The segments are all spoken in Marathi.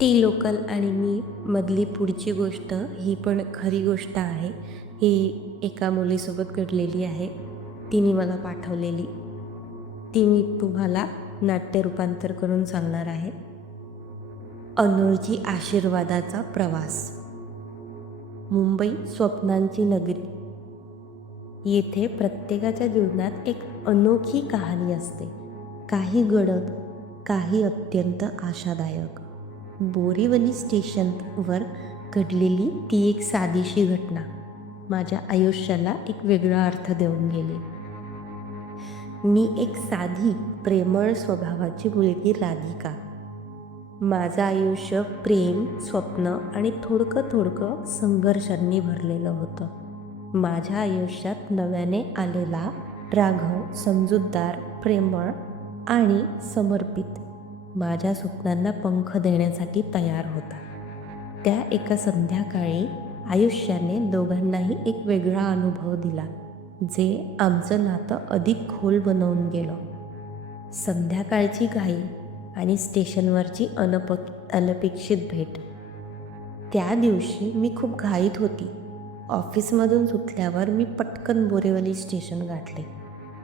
ती लोकल आणि मी मधली पुढची गोष्ट ही पण खरी गोष्ट आहे. ही एका मुलीसोबत घडलेली आहे. तिने मला पाठवलेली. ती मी तुम्हाला नाट्य रूपांतर करून सांगणार आहे. अनोळखी आशीर्वादाचा प्रवास. मुंबई स्वप्नांची नगरी. येथे प्रत्येकाच्या जीवनात एक अनोखी कहाणी असते. काही गडद काही अत्यंत आशादायक. बोरीवली स्टेशनवर घडलेली ती एक साधीशी घटना. माझ्या आयुष्याला एक वेगळा अर्थ देऊन गेली. मी एक साधी प्रेमळ स्वभावाची मुलगी राधिका. माझं आयुष्य प्रेम स्वप्न आणि थोडकं थोडकं संघर्षांनी भरलेलं होतं. माझ्या आयुष्यात नव्याने आलेला राघव समजूतदार प्रेमळ आणि समर्पित. माझ्या स्वप्नांना पंख देण्यासाठी तयार होता. त्या एका संध्याकाळी आयुष्याने दोघांनाही एक वेगळा अनुभव दिला जे आमचं नातं अधिक खोल बनवून गेलं. संध्याकाळची घाई आणि स्टेशनवरची अनप अनपेक्षित भेट. त्या दिवशी मी खूप घाईत होती. ऑफिसमधून सुटल्यावर मी पटकन बोरेवली स्टेशन गाठले.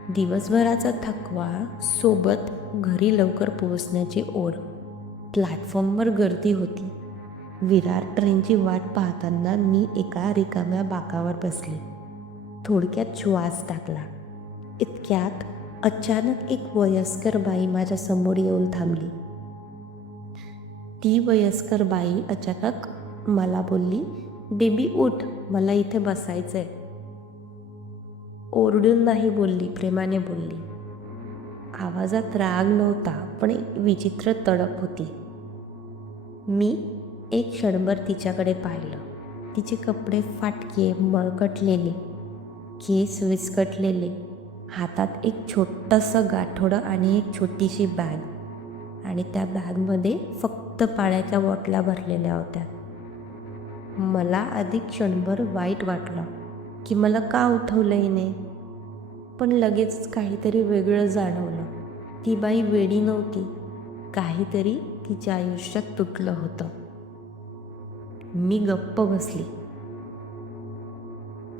दिवसभराचा थकवा सोबत घरी लवकर पोहोचण्याची ओढ. प्लॅटफॉर्मवर गर्दी होती. विरार ट्रेनची वाट पाहताना मी एका रिकाम्या बाकावर बसली. थोडक्यात श्वास टाकला. इतक्यात अचानक एक वयस्कर बाई माझ्यासमोर येऊन थांबली. ती वयस्कर बाई अचानक मला बोलली बेबी उठ मला इथे बसायचं आहे ओरडून नाही बोलली प्रेमाने बोलली. आवाजात राग नव्हता पण एक विचित्र तडप होती. मी एक क्षणभर तिच्याकडे पाहिलं. तिचे कपडे फाटके मळकटलेले केस विस्कटलेले हातात एक छोटंसं गाठोडं आणि एक छोटीशी बॅग. आणि त्या बॅगमध्ये फक्त पाण्याच्या बॉटल्या भरलेल्या होत्या. मला आधी क्षणभर वाईट वाटलं. की मला का उठवलं हिने? पण लगेच काहीतरी वेगळं जाणवलं. ती बाई वेडी नव्हती. काहीतरी तिच्या आयुष्यात तुटलं होतं. मी गप्प बसली.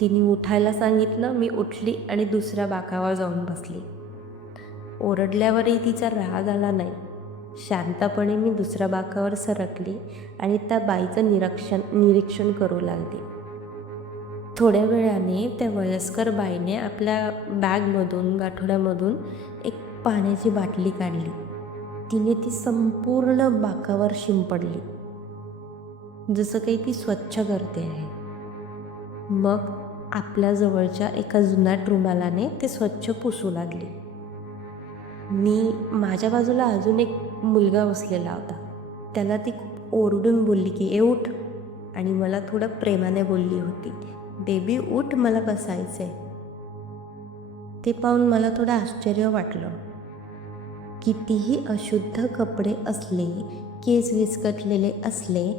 तिने उठायला सांगितलं मी उठली आणि दुसऱ्या बाकावर जाऊन बसली. ओरडल्यावरही तिचा राग आला नाही. शांतपणे मी दुसऱ्या बाकावर सरकली आणि त्या बाईचं निरीक्षण निरीक्षण करू लागले. थोड्या वेळाने त्या वयस्कर बाईने आपल्या बॅगमधून गाठोड्यामधून एक पाण्याची बाटली काढली. तिने ती संपूर्ण बाकावर शिंपडली. जसं काही ती स्वच्छ करते आहे. मग आपल्या जवळच्या एका जुनाट रुमालाने ते स्वच्छ पुसू लागली. मी माझ्या बाजूला अजून एक मुलगा बसलेला होता. त्याला ती खूप ओरडून बोलली की ए उठ. आणि मला थोडं प्रेमाने बोलली होती. बेबी उठ मला बसायचे ते पाहून मला थोडं आश्चर्य वाटलं. कितीही अशुद्ध कपडे असले केस विस्कटलेले असले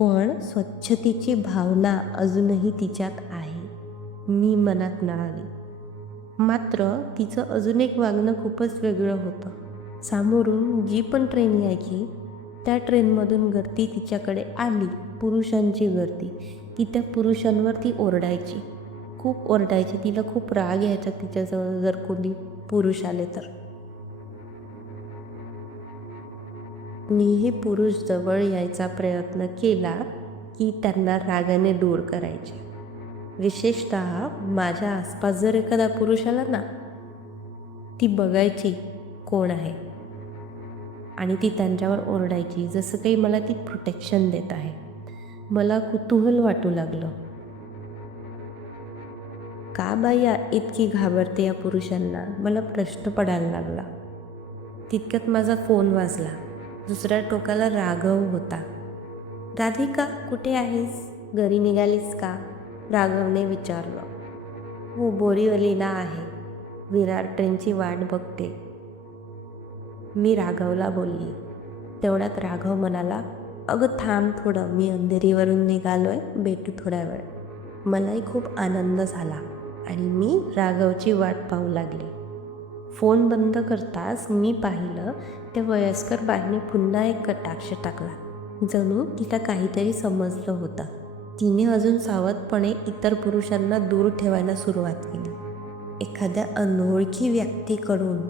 पण स्वच्छतेची भावना अजूनही तिच्यात आहे. मी मनात नळाली. मात्र तिचं अजून एक वागणं खूपच वेगळं होतं. सामोरून जी पण ट्रेन यायची त्या ट्रेनमधून गर्दी तिच्याकडे आली पुरुषांची गर्दी. ती त्या पुरुषांवर ती ओरडायची. खूप ओरडायची. तिला खूप राग यायचा तिच्याजवळ जर कोणी पुरुष आले तर. मीही पुरुष जवळ यायचा प्रयत्न केला की त्यांना रागाने दूर करायचे. विशेषत माझ्या आसपास जर एखादा पुरुष आला ना ती बघायची कोण आहे. आणि ती त्यांच्यावर ओरडायची जसं काही मला ती प्रोटेक्शन देत आहे. मला कुतूहल वाटू लागलं. का बाया इतकी घाबरते या पुरुषांना? मला प्रश्न पडायला लागला. तितक्यात माझा फोन वाजला. दुसऱ्या टोकाला राघव होता. राधिका कुठे आहेस? घरी निघालीस का? राघवने विचारलं. हो बोरीवलीला आहे. विरार ट्रेनची वाट बघते. मी राघवला बोलली. तेवढ्यात राघव म्हणाला अगं थांब थोडं मी अंधेरीवरून निघालो आहे भेटू थोड्या वेळ. मलाही खूप आनंद झाला आणि मी राघवची वाट पाहू लागली. फोन बंद करताच मी पाहिलं त्या वयस्कर बाईने पुन्हा एक कटाक्ष टाकला. जणू तिला काहीतरी समजलं होतं. तिने अजून सावधपणे इतर पुरुषांना दूर ठेवायला सुरुवात केली. एखाद्या अनोळखी व्यक्तीकडून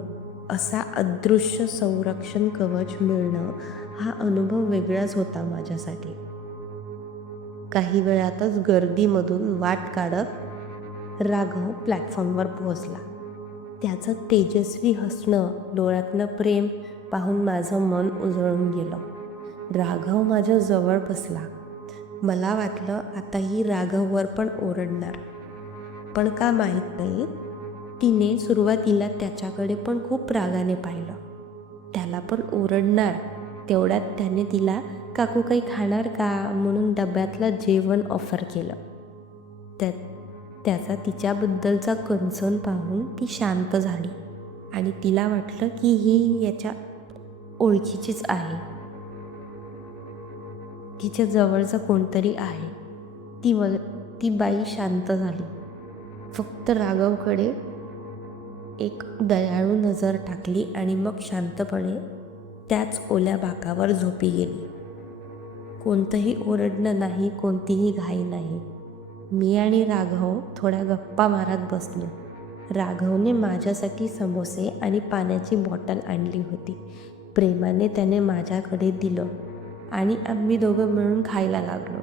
असा अदृश्य संरक्षण कवच मिळणं हा अनुभव वेगळाच होता माझ्यासाठी. काही वेळातच गर्दीमधून वाट काढत राघव प्लॅटफॉर्मवर पोहोचला. त्याचं तेजस्वी हसणं डोळ्यातलं प्रेम पाहून माझं मन उजळून गेलं. राघव माझ्या जवळ बसला. मला वाटलं आताही राघववर पण ओरडणार. पण का माहीत नाही तिने सुरुवातीला त्याच्याकडे पण खूप रागाने पाहिलं. त्याला पण ओरडणार तेवढ्यात त्याने तिला काकू काही खाणार का? म्हणून डब्यातलं जेवण ऑफर केलं. त्या त्याचा तिच्याबद्दलचा कन्सर्न पाहून ती शांत झाली आणि तिला वाटलं की ही याच्या ओळखीचीच आहे. तिच्या जवळचं कोणतरी आहे. ती वल ती बाई शांत झाली. फक्त राघवकडे एक दयाळू नजर टाकली आणि मग शांतपणे त्याच ओल्या बाकावर झोपी गेली. कोणतंही ओरडणं नाही कोणतीही घाई नाही. मी आणि राघव थोड्या गप्पा मारत बसलो. राघवने माझ्यासाठी समोसे आणि पाण्याची बॉटल आणली होती. प्रेमाने त्याने माझ्याकडे दिलं आणि आम्ही दोघं मिळून खायला लागलो.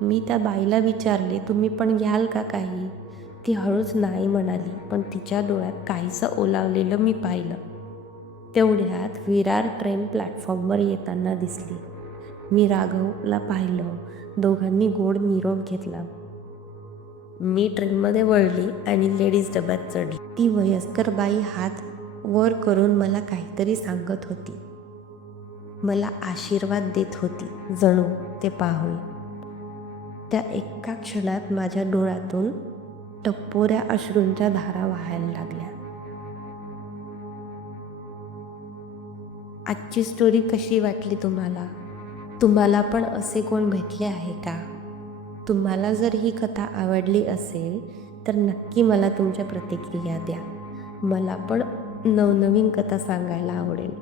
मी त्या बाईला विचारले तुम्ही पण घ्याल का काही? ती हळूच नाही म्हणाली पण तिच्या डोळ्यात काहीसं ओलावलेलं मी पाहिलं. तेवढ्यात विरार ट्रेन प्लॅटफॉर्मवर येताना दिसली. मी राघवला पाहिलं. दोघांनी गोड निरोप घेतला. मी ट्रेनमध्ये वळली आणि लेडीज डब्यात चढली. ती वयस्कर बाई हात वर करून मला काहीतरी सांगत होती. मला आशीर्वाद देत होती. जणू ते पाहून त्या एका क्षणात माझ्या डोळ्यातून टप्पोऱ्या अश्रूंच्या धारा वाहायला लागल्या. आजची स्टोरी कशी वाटली तुम्हाला? तुम्हाला पण असे कोण भेटले आहे का? तुम्हाला जर ही कथा आवडली असेल तर नक्की मला तुमच्या प्रतिक्रिया द्या. मला पण नवनवीन कथा सांगायला आवडेल.